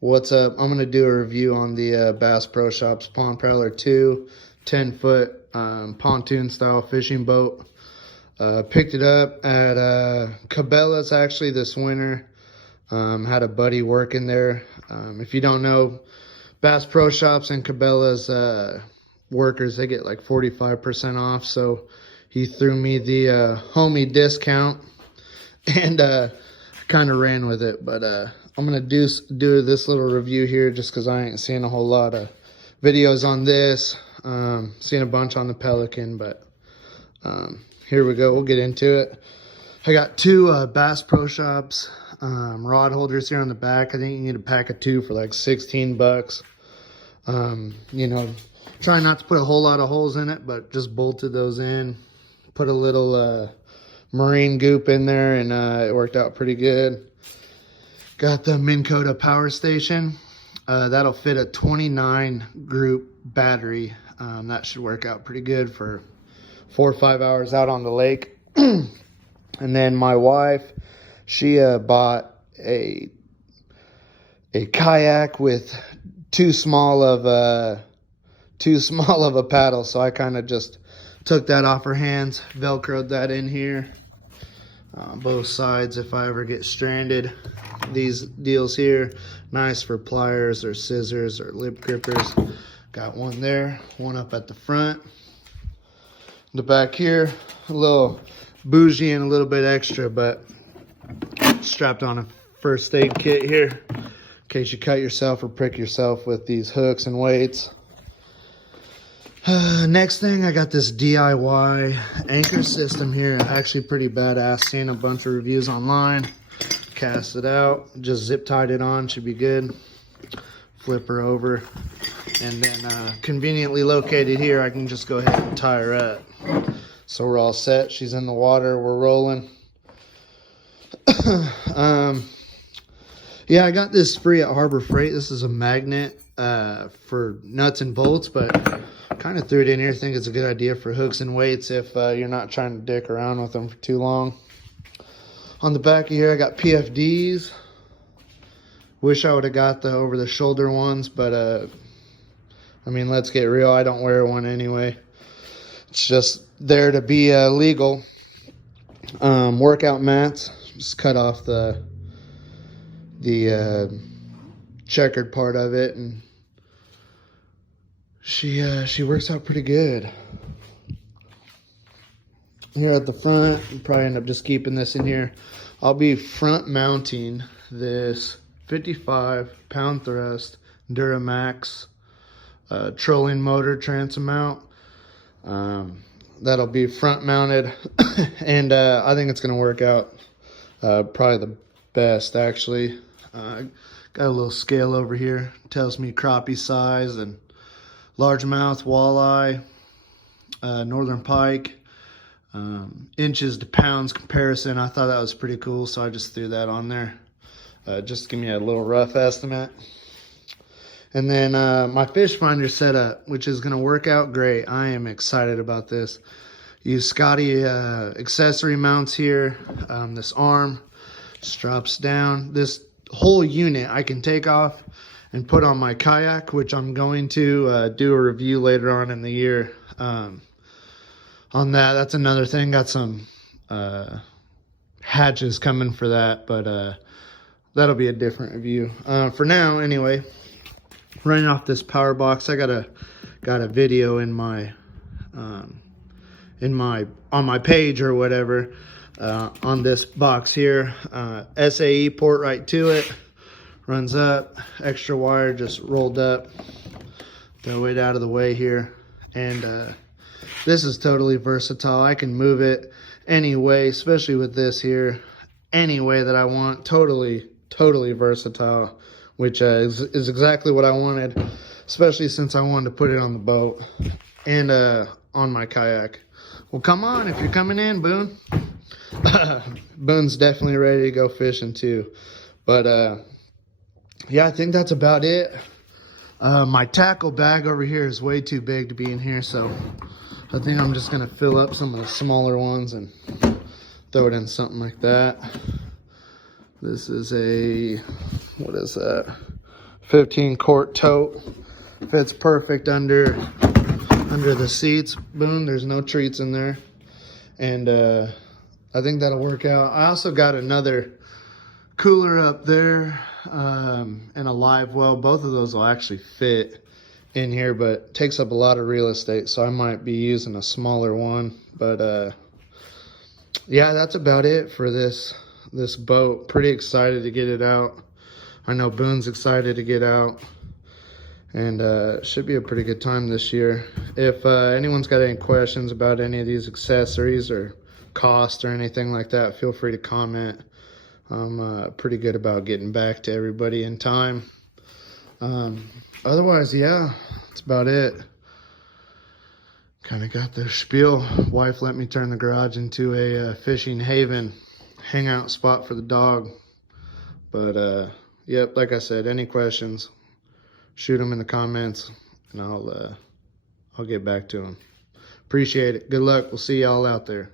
What's up? I'm going to do a review on the Bass Pro Shops Pond Prowler 2 10-foot pontoon style fishing boat. Picked it up at Cabela's actually this winter. Had a buddy working there. If you don't know, Bass Pro Shops and Cabela's workers, they get like 45% off. So he threw me the homie discount and kind of ran with it. But I'm gonna do this little review here just because I ain't seen a whole lot of videos on this. Seen a bunch on the Pelican, but here we go. We'll get into it. I got two Bass Pro Shops rod holders here on the back. I think you need a pack of two for like 16 bucks. You know, try not to put a whole lot of holes in it, but just bolted those in. Put a little marine goop in there, and it worked out pretty good. Got the Minn Kota power station. That'll fit a 29 group battery. That should work out pretty good for 4 or 5 hours out on the lake. And then my wife, she bought a kayak with too small of a paddle, so I kind of just took that off her hands, velcroed that in here. Both sides if I ever get stranded. These deals here, nice for pliers or scissors or lip grippers. Got one there, one up at the front. The back here, a little bougie and a little bit extra, but strapped on a first aid kit here in case you cut yourself or prick yourself with these hooks and weights. Next thing, I got this DIY anchor system here. Actually pretty badass. Seen a bunch of reviews online. Cast it out, just zip tied it on, should be good. Flip her over, and then conveniently located here, I can just go ahead and tie her up. So we're all set. She's in the water, we're rolling. Yeah, I got this free at Harbor Freight. This is a magnet for nuts and bolts, but kind of threw it in here. Think it's a good idea for hooks and weights if you're not trying to dick around with them for too long. On the back of here, I got PFDs. Wish I would have got the over-the-shoulder ones, but I mean, let's get real. I don't wear one anyway. It's just there to be legal. Workout mats. Just cut off the checkered part of it, and she works out pretty good. Here at the front, I'll probably end up just keeping this in here. I'll be front mounting this 55 pound thrust Duramax trolling motor transom mount. That'll be front mounted and I think it's gonna work out probably the best actually. Got a little scale over here, tells me crappie size and largemouth, walleye, northern pike. Inches to pounds comparison. I thought that was pretty cool, so I just threw that on there. Just give me a little rough estimate. And then my fish finder setup, which is going to work out great. I am excited about this. Use Scotty accessory mounts here. This arm straps down. This whole unit I can take off and put on my kayak, which I'm going to do a review later on in the year. On that's another thing. Got some hatches coming for that, but that'll be a different review. For now, anyway, running off this power box, I got a video in my on my page or whatever on this box here. SAE port right to it. Runs up, extra wire just rolled up. Throw it out of the way here, and this is totally versatile. I can move it any way, especially with this here, any way that I want. Totally versatile, which is exactly what I wanted, especially since I wanted to put it on the boat and on my kayak. Well, come on, if you're coming in, Boone. Boone's definitely ready to go fishing too. But yeah, I think that's about it. My tackle bag over here is way too big to be in here, so I think I'm just gonna fill up some of the smaller ones and throw it in something like that. This is a, what is that? 15 quart tote. Fits perfect under the seats. Boom, there's no treats in there. And I think that'll work out. I also got another cooler up there and a live well. Both of those will actually fit in here, but it takes up a lot of real estate, so I might be using a smaller one. But yeah, that's about it for this boat. Pretty excited to get it out. I know Boone's excited to get out, and it should be a pretty good time this year. If anyone's got any questions about any of these accessories or cost or anything like that, feel free to comment. I'm pretty good about getting back to everybody in time. Otherwise, yeah, that's about it. Kind of got the spiel. Wife let me turn the garage into a fishing haven, hangout spot for the dog. But yep, like I said, any questions, shoot them in the comments, and I'll get back to them. Appreciate it. Good luck. We'll see y'all out there.